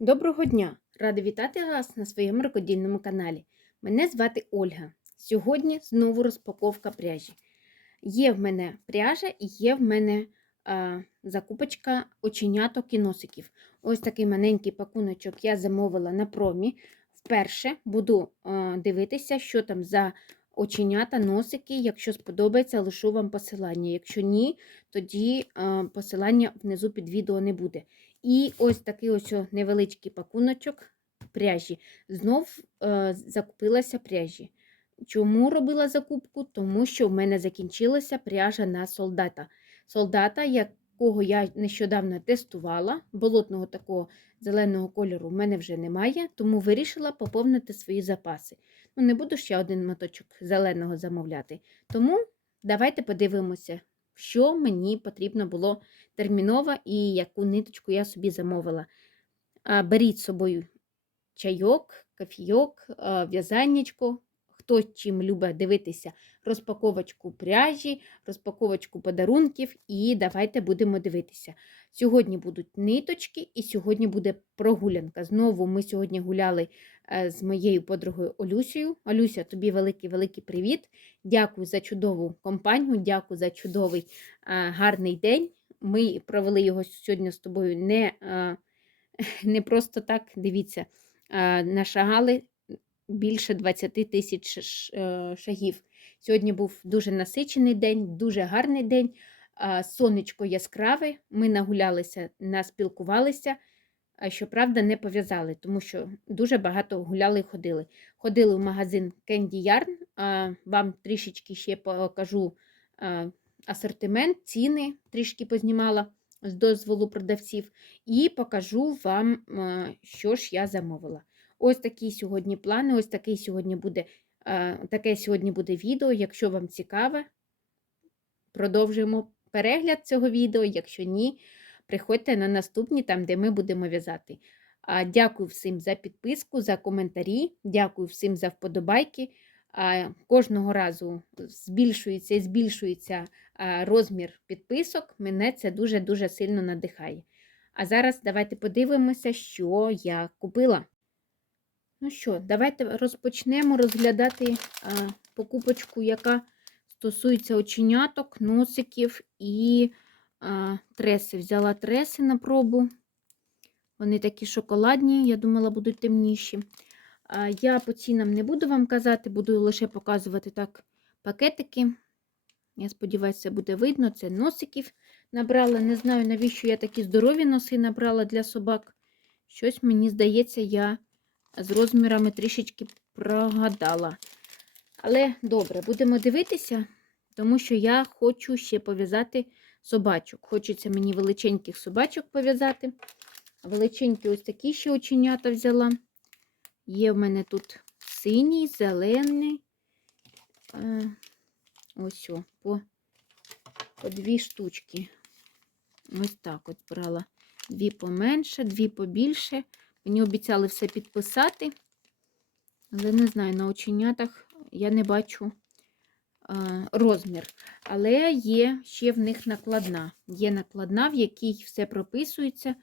Доброго дня! Рада вітати вас на своєму рукодільному каналі. Мене звати Ольга. Сьогодні знову розпаковка пряжі. Є в мене пряжа і є в мене а, закупочка оченяток і носиків. Ось такий маленький пакуночок я замовила на промі. Вперше буду а, дивитися, що там за оченята, носики. Якщо сподобається, лишу вам посилання. Якщо ні, тоді а, посилання внизу під відео не буде. І ось такий ось невеличкий пакуночок пряжі. Знов е, закупилася пряжі. Чому робила закупку? Тому що в мене закінчилася пряжа на солдата. Солдата, якого я нещодавно тестувала, болотного такого зеленого кольору в мене вже немає, тому вирішила поповнити свої запаси. Ну, не буду ще один моточок зеленого замовляти. Тому давайте подивимося, що мені потрібно було терміново і яку ниточку я собі замовила. Беріть з собою чайок, кофійок, в'язаннячко. Хто чим любить дивитися розпаковочку пряжі, розпаковочку подарунків, і давайте будемо дивитися. Сьогодні будуть ниточки, і сьогодні буде прогулянка. Знову ми сьогодні гуляли е, з моєю подругою Олюсею. Олюся, тобі великий-великий привіт. Дякую за чудову компанію, дякую за чудовий е, гарний день. Ми провели його сьогодні з тобою не, е, не просто так, дивіться, нашагали більше 20 тисяч шагів. Сьогодні був дуже насичений день, дуже гарний день. Сонечко яскраве, ми нагулялися, наспілкувалися, щоправда, не пов'язали, тому що дуже багато гуляли і ходили. Ходили в магазин Candy Yarn, вам трішечки ще покажу асортимент, ціни трішки познімала з дозволу продавців, і покажу вам, що ж я замовила. Ось такі сьогодні плани, ось такий сьогодні буде, таке сьогодні буде відео. Якщо вам цікаве, продовжуємо перегляд цього відео. Якщо ні, приходьте на наступні, там, де ми будемо в'язати. Дякую всім за підписку, за коментарі, дякую всім за вподобайки. Кожного разу збільшується і збільшується розмір підписок. Мене це дуже-дуже сильно надихає. А зараз давайте подивимося, що я купила. Ну що, давайте розпочнемо розглядати покупочку, яка стосується оченяток, носиків і треси. Взяла треси на пробу. Вони такі шоколадні, я думала, будуть темніші. Я по цінам не буду вам казати, буду лише показувати так пакетики. Я сподіваюся, це буде видно. Це носиків набрала. Не знаю, навіщо я такі здорові носи набрала для собак. Щось, мені здається, я з розмірами трішечки прогадала. Але добре, будемо дивитися, тому що я хочу ще пов'язати собачок. Хочеться мені величеньких собачок пов'язати. Величенькі ось такі ще оченята взяла. Є в мене тут синій, зелений. Ось о, по, по дві штучки. Ось так от брала. Дві поменше, дві побільше. Мені обіцяли все підписати, але не знаю, на оченятах я не бачу е, розмір. Але є ще в них накладна. Є накладна, в якій все прописується,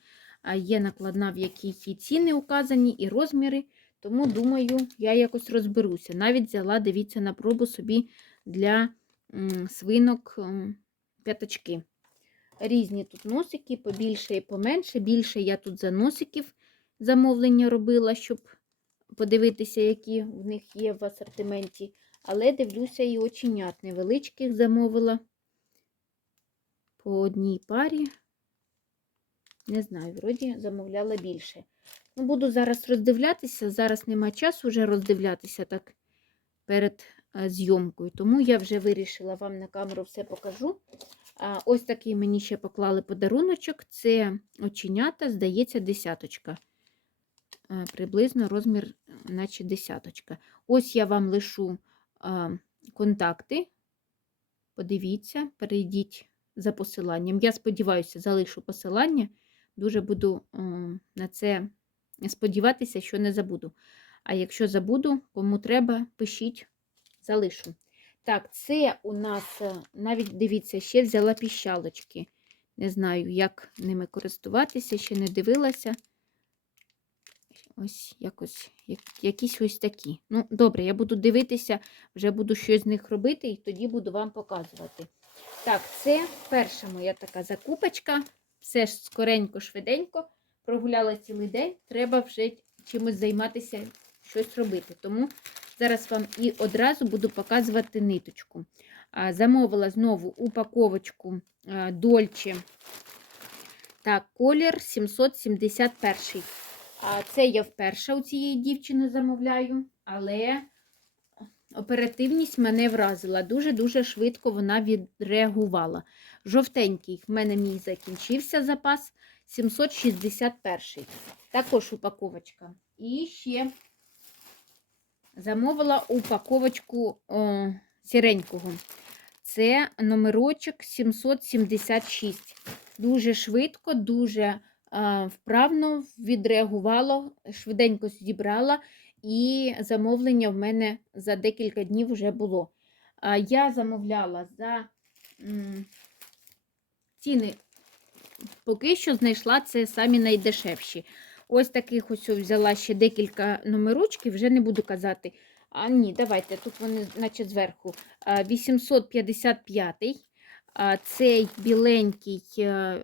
є накладна, в якій і ціни указані, і розміри. Тому, думаю, я якось розберуся. Навіть взяла, дивіться, на пробу собі для свинок п'яточки. Різні тут носики, побільше і поменше. Більше я тут за носиків замовлення робила, щоб подивитися, які в них є в асортименті. Але дивлюся, і оченят невеличких замовила по одній парі. Не знаю, вроді замовляла більше. Ну, Буду зараз роздивлятися. Зараз нема часу вже роздивлятися так перед е, зйомкою. Тому я вже вирішила вам на камеру все покажу. А, Ось такий мені ще поклали подаруночок. Це оченята, здається, десяточка. Е, приблизно розмір, наче десяточка. Ось я вам лишу контакти. Подивіться, перейдіть за посиланням. Я сподіваюся, залишу посилання. Дуже буду на це сподіватися, що не забуду. А якщо забуду, кому треба, пишіть, залишу. Так, це у нас, е, навіть дивіться, ще взяла піщалочки. Не знаю, як ними користуватися, ще не дивилася. Ось якось, як, якісь ось такі. Ну, добре, я буду дивитися, вже буду щось з них робити і тоді буду вам показувати. Так, це перша моя така закупочка. Все ж скоренько, швиденько. Прогуляла цілий день. Треба вже чимось займатися, щось робити. Тому зараз вам і одразу буду показувати ниточку. Замовила знову упаковочку Дольче. Так, колір 771. А це я вперше у цієї дівчини замовляю, але оперативність мене вразила. Дуже-дуже швидко вона відреагувала. Жовтенький в мене мій закінчився запас 761. Також упаковочка. І ще замовила упаковочку о, сіренького. Це номерочок 776. Дуже швидко, дуже вправно відреагувало, швиденько зібрала, і замовлення в мене за декілька днів вже було. Я замовляла за ціни, поки що знайшла це самі найдешевші. Ось таких ось взяла ще декілька номерочків, вже не буду казати. А ні, давайте, тут вони, наче зверху. 855. А, цей біленький, е,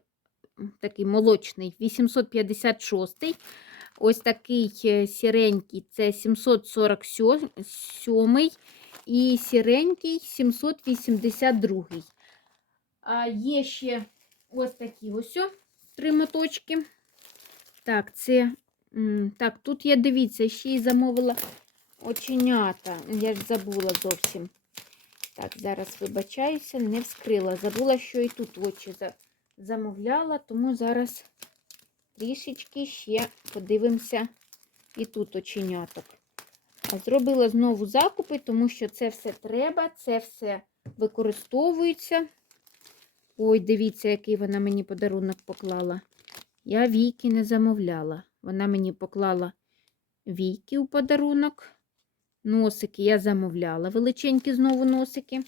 такий молочний, 856. Ось такий е, сіренький це 747 і сіренький 782. А є ще ось такі ось три моточки. Так, це. Так, тут я дивіться, ще й замовила оченята. Я ж забула зовсім. Так, зараз вибачаюся, не вскрила. Забула, що і тут очі замовляла, тому зараз трішечки ще подивимося і тут оченяток. Зробила знову закупи, тому що це все треба, це все використовується. Ой, дивіться, який вона мені подарунок поклала. Я війки не замовляла. Вона мені поклала війки у подарунок. Носики я замовляла, величенькі знову носики.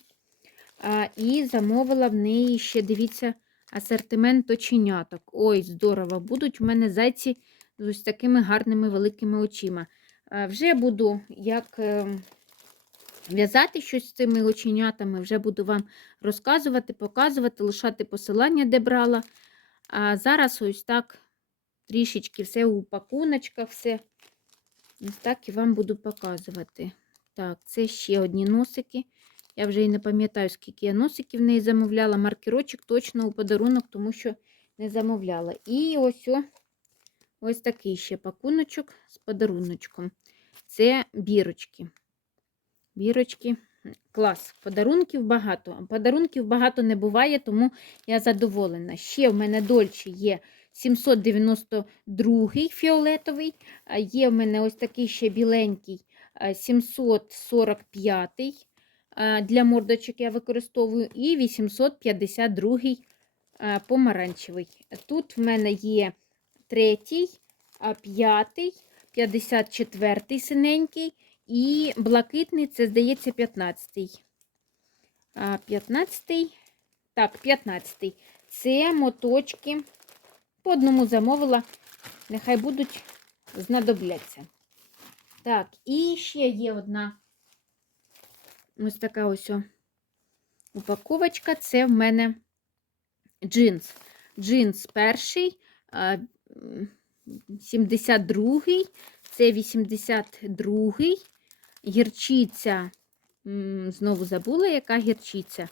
А, і замовила в неї ще, дивіться, асортимент оченяток. Ой, здорово! Будуть в мене зайці з ось такими гарними великими очима. Вже буду як е, в'язати щось з цими оченятами, вже буду вам розказувати, показувати, лишати посилання, де брала. А зараз ось так трішечки все у пакуночках, все. Ось так і вам буду показувати. Так, це ще одні носики. Я вже і не пам'ятаю, скільки я носиків в неї замовляла. Маркерочок точно у подарунок, тому що не замовляла. І ось о, ось такий ще пакуночок з подаруночком. Це бірочки. Бірочки. Клас. Подарунків багато. Подарунків багато не буває, тому я задоволена. Ще в мене дольче є 792 фіолетовий. Є в мене ось такий ще біленький 745 а, для мордочок я використовую, і 852 а, помаранчевий. Тут в мене є третій, п'ятий, 54 синенький і блакитний, це, здається, 15-й. 15-й, так, 15-й. Це моточки. По одному замовила, нехай будуть знадобляться. Так, і ще є одна ось така ось упаковочка. Це в мене джинс. Джинс перший, 72-й, це 82-й, гірчиця, знову забула, яка гірчиця.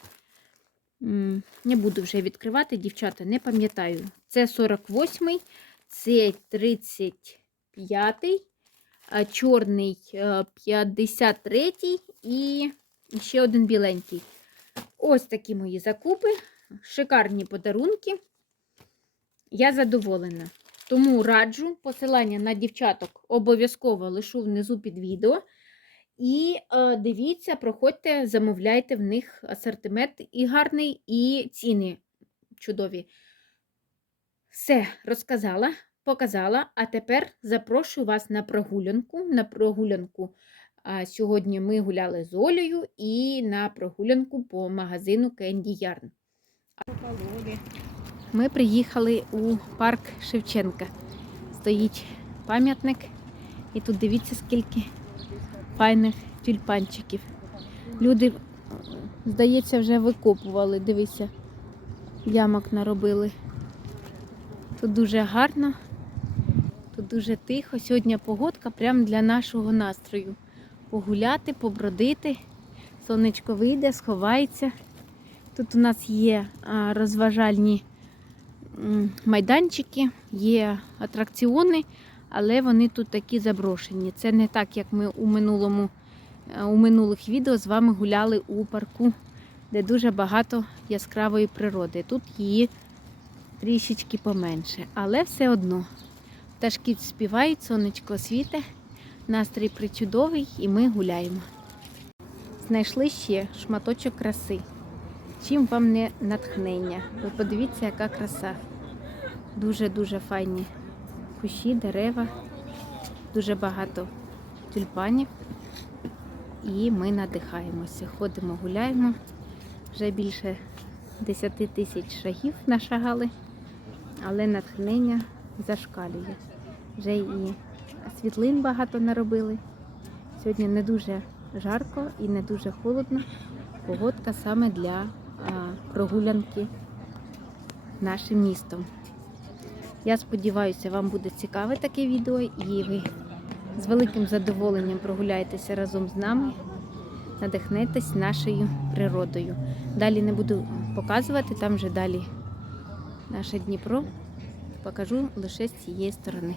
Не буду вже відкривати, дівчата, не пам'ятаю. Це 48-й, це 35-й, чорний е, 53-й і ще один біленький. Ось такі мої закупи, шикарні подарунки. Я задоволена. Тому раджу посилання на дівчаток обов'язково лишу внизу під відео. І е, дивіться, проходьте, замовляйте в них асортимент і гарний, і ціни чудові. Все розказала, показала, а тепер запрошую вас на прогулянку. На прогулянку сьогодні ми гуляли з Олею і на прогулянку по магазину Candy Yarn. Ми приїхали у парк Шевченка. Стоїть пам'ятник І тут дивіться, скільки файних тюльпанчиків. Люди, здається, вже викопували. Дивися, ямок наробили. Тут дуже гарно, тут дуже тихо. Сьогодні погодка прямо для нашого настрою. Погуляти, побродити. Сонечко вийде, сховається. Тут у нас є розважальні майданчики, є атракціони, але вони тут такі заброшені. Це не так, як ми у минулому е, у минулих відео з вами гуляли у парку, де дуже багато яскравої природи. Тут її трішечки поменше, але все одно. Пташки співають, сонечко світе, настрій причудовий і ми гуляємо. Знайшли ще шматочок краси. Чим вам не натхнення? Ви подивіться, яка краса. Дуже-дуже файні кущі, дерева, дуже багато тюльпанів. І ми надихаємося. Ходимо, гуляємо. Вже більше 10 тисяч шагів нашагали, але натхнення зашкалює. Вже і світлин багато наробили. Сьогодні не дуже жарко і не дуже холодно. Погодка саме для прогулянки нашим містом. Я сподіваюся, вам буде цікаве таке відео і ви з великим задоволенням прогуляєтеся разом з нами, надихнетесь нашою природою. Далі не буду показувати, там вже далі наше Дніпро. Покажу лише з цієї сторони.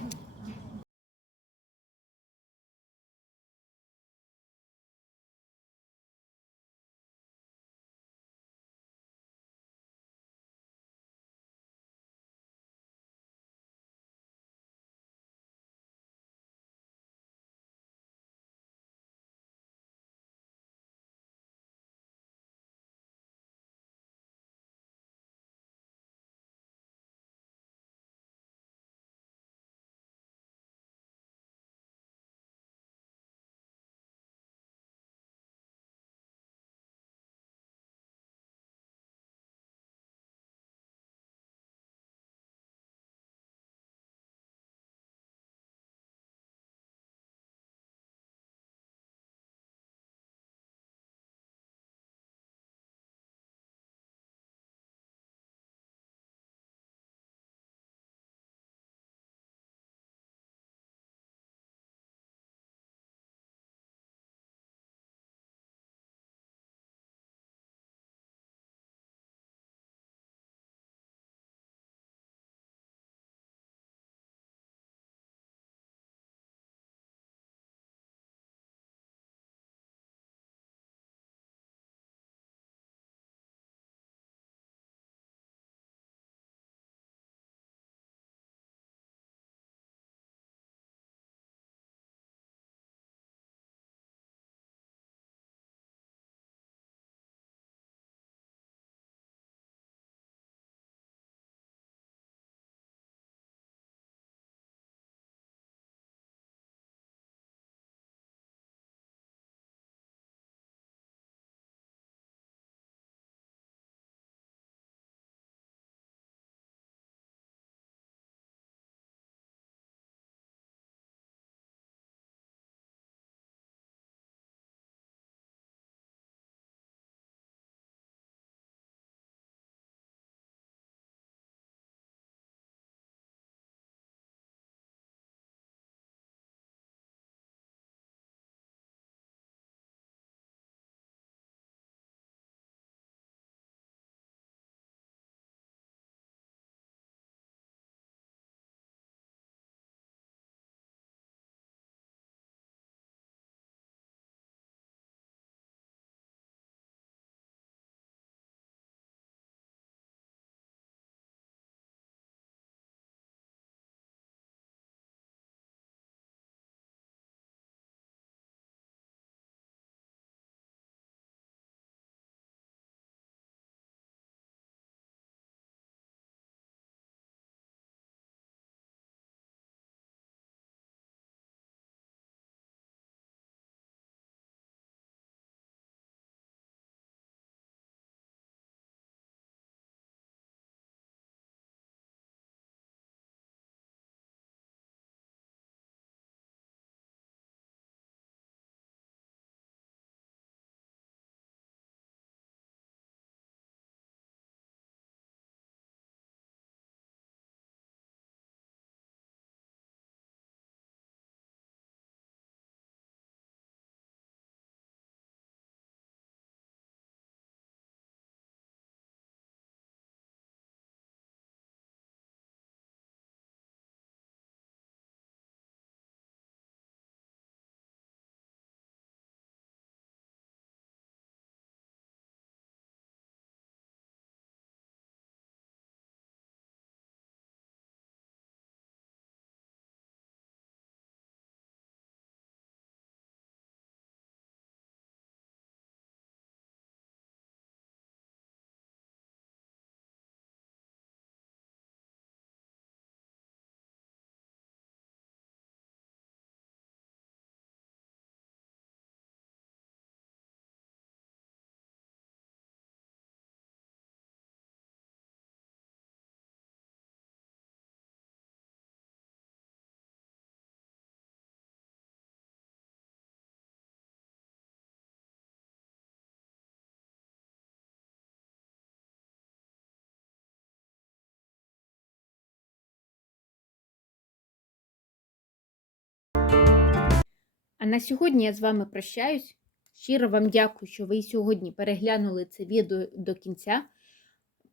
А на сьогодні я з вами прощаюсь. Щиро вам дякую, що ви сьогодні переглянули це відео до кінця.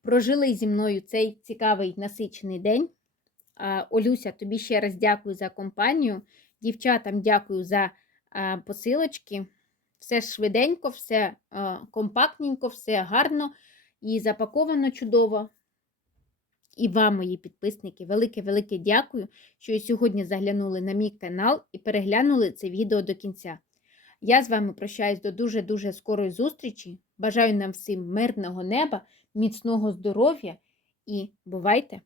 Прожили зі мною цей цікавий насичений день. Олюся, тобі ще раз дякую за компанію. Дівчатам дякую за посилочки. Все швиденько, все компактненько, все гарно і запаковано чудово. І вам, мої підписники, велике-велике дякую, що сьогодні заглянули на мій канал і переглянули це відео до кінця. Я з вами прощаюсь до дуже-дуже скорої зустрічі. Бажаю нам всім мирного неба, міцного здоров'я і бувайте!